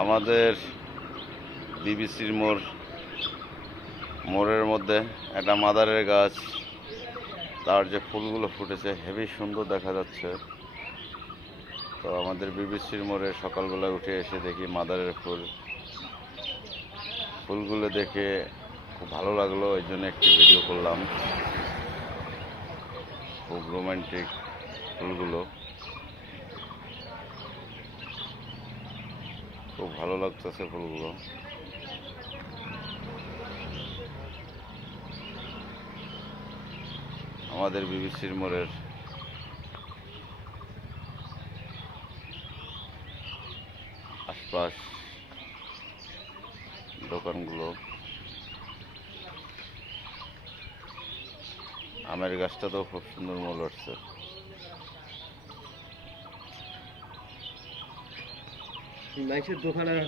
আমাদের বিবিসির মোড়ের মধ্যে একটা মাদারের গাছ, তার যে ফুলগুলো ফুটেছে হেবি সুন্দর দেখা যাচ্ছে। তো আমাদের বিবিসির মোড়ে সকালবেলা উঠে এসে দেখি মাদারের ফুলগুলো দেখে খুব ভালো লাগলো, এই জন্য একটি ভিডিও করলাম। খুব রোমান্টিক ফুলগুলো, খুব ভালো লাগতেছে ফুলগুলো। আমাদের বিবিসির মোড়ের আশপাশ দোকানগুলো, আমের গাছটা তো খুব সুন্দর মূল উঠছে। দোকানের